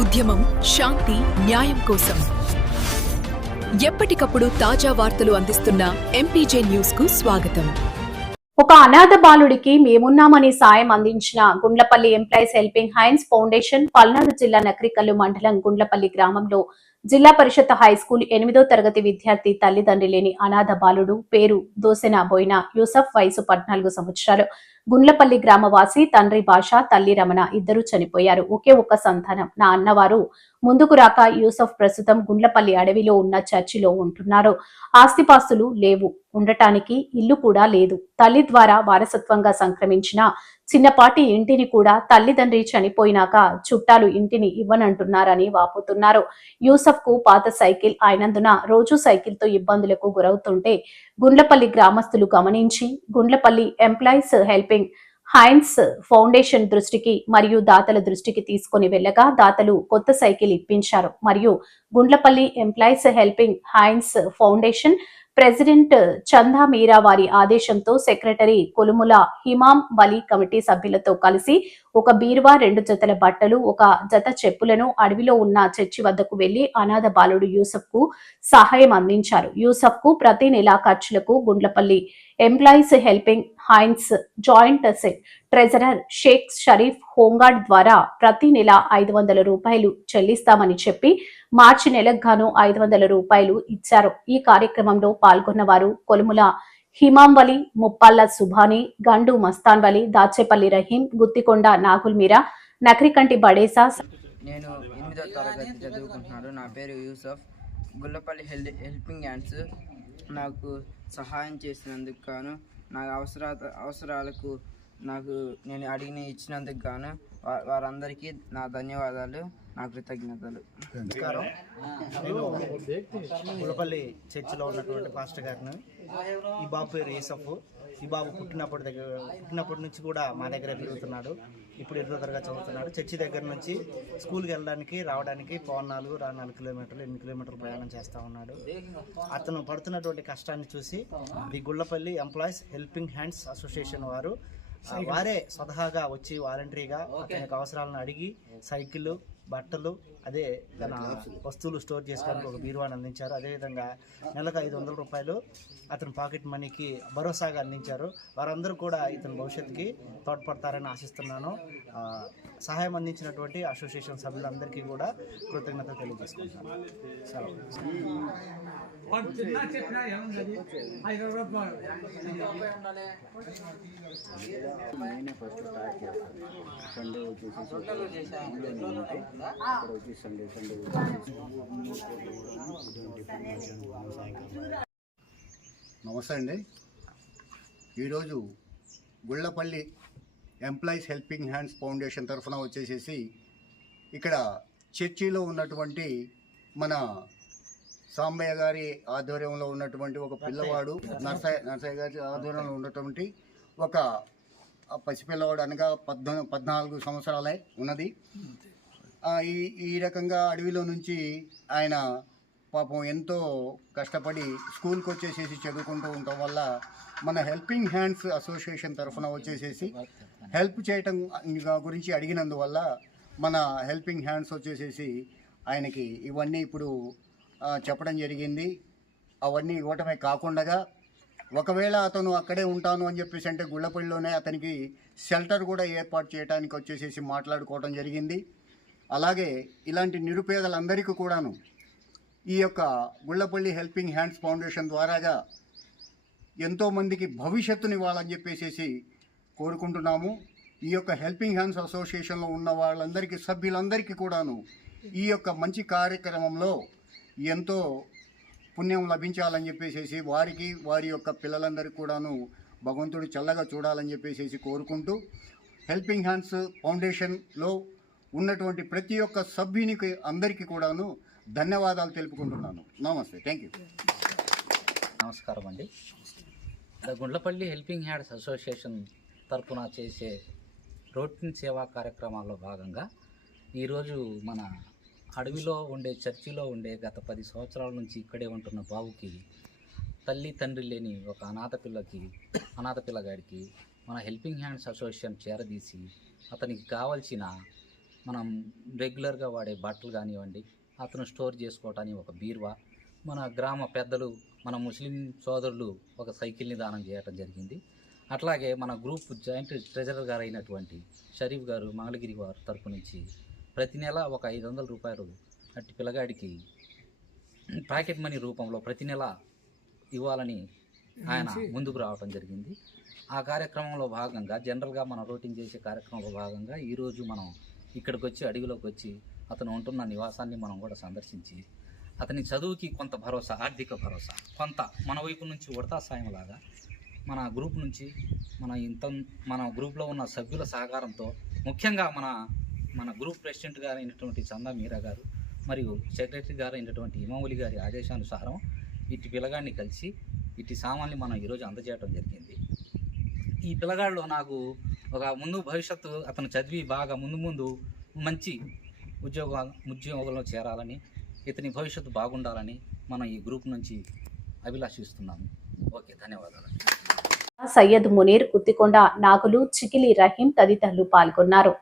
ఉద్యమం శాంతి న్యాయం కోసం ఎప్పటికప్పుడు తాజా వార్తలు అందిస్తున్న ఎంపీజే న్యూస్ కు స్వాగతం. ఒక అనాథ బాలుడికి మేమున్నామని సాయం అందించిన Gundlapalli employees helping hands foundation Palnadu జిల్లా నక్రికల్లు మండలం గుండ్లపల్లి గ్రామంలో జిల్లా పరిషత్ హైస్కూల్ 8వ తరగతి విద్యార్థి తల్లిదండ్రి లేని అనాథ బాలుడు పేరు దోసెన బోయిన యూసఫ్ వయసు 14 సంవత్సరాలు. గుండ్లపల్లి గ్రామవాసి తండ్రి భాష తల్లి రమణ ఇద్దరు చనిపోయారు. ఒకే ఒక్క సంతానం. నా అన్నవారు ముందుకు రాక యూసఫ్ ప్రస్తుతం గుండ్లపల్లి అడవిలో ఉన్న చర్చిలో ఉంటున్నారు. ఆస్తిపాస్తులు లేవు, ఉండటానికి ఇల్లు కూడా లేదు. తల్లి ద్వారా వారసత్వంగా సంక్రమించిన చిన్నపాటి ఇంటిని కూడా తల్లిదండ్రి చనిపోయినాక చుట్టాలు ఇంటిని ఇవ్వనంటున్నారని వాపోతున్నారు. యూసఫ్ కు పాత సైకిల్ అయినందున రోజు సైకిల్ తో ఇబ్బందులకు గురవుతుంటే గుండ్లపల్లి గ్రామస్తులు గమనించి Gundlapalli employees helping hands foundation దృష్టికి మరియు దాతల దృష్టికి తీసుకుని వెళ్ళగా దాతలు కొత్త సైకిల్ ఇప్పించారు. మరియు Gundlapalli employees helping hands foundation president చందా మీరా వారి ఆదేశంతో సెక్రటరీ కొలుముల హిమాం వలీ కమిటీ సభ్యులతో కలిసి ఒక బీరువా, 2 జతల బట్టలు, ఒక జత చెప్పులను అడవిలో ఉన్న చర్చి వద్దకు వెళ్లి అనాథ బాలుడు యూసఫ్ కు సహాయం అందించారు. యూసఫ్ కు ప్రతి నెల ఖర్చులకు Gundlapalli employees helping hands joint treasurer Shaik Sharif home guard ద్వారా ప్రతి నెల 500 రూపాయలు చెల్లిస్తామని చెప్పి మార్చి నెలకు గాను 500 రూపాయలు ఇచ్చారు. ఈ కార్యక్రమంలో పాల్గొన్న వారు కొలుముల హిమాం వలీ, ముప్పాళ్ల సుభాని, గండు మస్తాన్ వలీ, దాచేపల్లి రహీం, గుత్తికొండ నాగుల్ మీరా, నక్రికంటి బడేసా. నేను 8వ తరగతి చదువుకుంటున్నాను. నా పేరు యూసఫ్. గుండ్లపల్లి హెల్పింగ్ హ్యాండ్స్ నాకు సహాయం చేసినందుకు గాను, నా అవసరాలకు నేను అడిగిన ఇచ్చినందుకు గాను వారందరికీ నా ధన్యవాదాలు, నా కృతజ్ఞతలు. నమస్కారం. నేను గుండ్లపల్లి చర్చిలో ఉన్నటువంటి పాస్టర్ గారిని. ఈ బాబు పేరు యూసఫ్. ఈ బాబు పుట్టినప్పటి నుంచి కూడా మా దగ్గర తిరుగుతున్నాడు. ఇప్పుడు 8వ తరగతి చదువుతున్నాడు. చర్చి దగ్గర నుంచి స్కూల్కి వెళ్ళడానికి రావడానికి 4 కిలోమీటర్లు 8 కిలోమీటర్లు ప్రయాణం చేస్తూ ఉన్నాడు. అతను పడుతున్నటువంటి కష్టాన్ని చూసి the Gundlapalli employees helping hands association వారే స్వతహాగా వచ్చి వాలంటరీగా అతని యొక్క అవసరాలను అడిగి సైకిల్, బట్టలు, అదే తన వస్తువులు స్టోర్ చేసుకోవడానికి ఒక బీరువాని అందించారు. అదేవిధంగా నెలకు 500 రూపాయలు అతని పాకెట్ మనీకి భరోసాగా అందించారు. వారందరూ కూడా ఇతని భవిష్యత్తుకి తోడ్పడతారని ఆశిస్తున్నాను. సహాయం అందించినటువంటి అసోసియేషన్ సభ్యులందరికీ కూడా కృతజ్ఞతలు తెలియజేసుకుంటున్నాను. నమస్తే అండి. ఈరోజు Gundlapalli employees helping hands foundation తరఫున వచ్చేసేసి ఇక్కడ చర్చిలో ఉన్నటువంటి మన సాంబయ్య గారి ఆధ్వర్యంలో ఉన్నటువంటి ఒక పిల్లవాడు, నర్సయ్య గారి ఆధ్వర్యంలో ఉన్నటువంటి ఒక పసిపిల్లవాడు, అనగా 14 సంవత్సరాలే ఉన్నది. ఈ రకంగా అడవిలో నుంచి ఆయన పాపం ఎంతో కష్టపడి స్కూల్కి వచ్చేసేసి చదువుకుంటూ ఉండటం వల్ల మన హెల్పింగ్ హ్యాండ్స్ అసోసియేషన్ తరఫున వచ్చేసేసి హెల్ప్ చేయటం గురించి అడిగినందువల్ల మన హెల్పింగ్ హ్యాండ్స్ వచ్చేసేసి ఆయనకి ఇవన్నీ ఇప్పుడు చెప్పడం జరిగింది. అవన్నీ ఇవ్వటమే కాకుండా ఒకవేళ అతను అక్కడే ఉంటాను అని చెప్పేసి అంటే గుండ్లపల్లిలోనే అతనికి షెల్టర్ కూడా ఏర్పాటు చేయడానికి వచ్చేసేసి మాట్లాడుకోవడం జరిగింది. అలాగే ఇలాంటి నిరుపేదలందరికీ కూడాను ఈ యొక్క గుండ్లపల్లి హెల్పింగ్ హ్యాండ్స్ ఫౌండేషన్ ద్వారాగా ఎంతోమందికి భవిష్యత్తునివ్వాలని చెప్పేసి కోరుకుంటున్నాము. ఈ యొక్క హెల్పింగ్ హ్యాండ్స్ అసోసియేషన్లో ఉన్న వాళ్ళందరికీ, సభ్యులందరికీ కూడాను ఈ యొక్క మంచి కార్యక్రమంలో ఎంతో పుణ్యం లభించాలని చెప్పేసి వారికి, వారి యొక్క పిల్లలందరికీ కూడాను భగవంతుడు చల్లగా చూడాలని చెప్పేసి కోరుకుంటూ హెల్పింగ్ హ్యాండ్స్ ఫౌండేషన్లో ఉన్నటువంటి ప్రతి ఒక్క సభ్యునికి అందరికీ కూడాను ధన్యవాదాలు తెలుపుకుంటున్నాను. నమస్తే, థ్యాంక్ యూ. నమస్కారం అండి. గుండ్లపల్లి హెల్పింగ్ హ్యాండ్స్ అసోసియేషన్ తరఫున చేసే రొటీన్ సేవా కార్యక్రమాల్లో భాగంగా ఈరోజు మన అడవిలో ఉండే చర్చిలో ఉండే గత 10 సంవత్సరాల నుంచి ఇక్కడే ఉంటున్న బాబుకి తల్లి తండ్రి లేని ఒక అనాథ పిల్లగాడికి మన హెల్పింగ్ హ్యాండ్స్ అసోసియేషన్ చేరదీసి అతనికి కావాల్సిన మనం రెగ్యులర్గా వాడే బట్టలు కానివ్వండి, అతను స్టోర్ చేసుకోవటానికి ఒక బీరువా, మన గ్రామ పెద్దలు మన ముస్లిం సోదరులు ఒక సైకిల్ని దానం చేయటం జరిగింది. అట్లాగే మన గ్రూప్ జాయింట్ ట్రెజరర్ గారు అయినటువంటి షరీఫ్ గారు మంగళగిరి వారి తరపు నుంచి ప్రతి నెల ఒక 500 రూపాయలు అట్టి పిల్లగాడికి ప్యాకెట్ మనీ రూపంలో ప్రతి నెల ఇవ్వాలని ఆయన ముందుకు రావటం జరిగింది. ఆ కార్యక్రమంలో భాగంగా జనరల్గా మనం రొటీన్ చేసే కార్యక్రమంలో భాగంగా ఈరోజు మనం ఇక్కడికి వచ్చి అడవిలోకి వచ్చి అతను ఉంటున్న నివాసాన్ని మనం కూడా సందర్శించి అతని చదువుకి కొంత భరోసా, ఆర్థిక భరోసా కొంత మన వైపు నుంచి ఉడతా సాయంలాగా మన గ్రూప్ నుంచి మన గ్రూప్లో ఉన్న సభ్యుల సహకారంతో, ముఖ్యంగా మన గ్రూప్ ప్రెసిడెంట్ గారు అయినటువంటి చందా మీరా గారు మరియు సెక్రటరీ గారు అయినటువంటి ఇమాములి గారి ఆదేశానుసారం ఇటు పిల్లగాడిని కలిసి ఇటు సామాన్ని మనం ఈరోజు అందజేయడం జరిగింది. ఈ పిల్లగాడిలో నాకు ఒక ముందు భవిష్యత్తు అతను చదివి బాగా ముందు మంచి ఉద్యోగంలో చేరాలని, ఇతని భవిష్యత్తు బాగుండాలని మనం ఈ గ్రూప్ నుంచి అభిలాషిస్తున్నాము. ఓకే, ధన్యవాదాలు. సయ్యద్ మునీర్, కుత్తికొండ నాగులు, చికిలి రహీం తదితరులు పాల్గొన్నారు.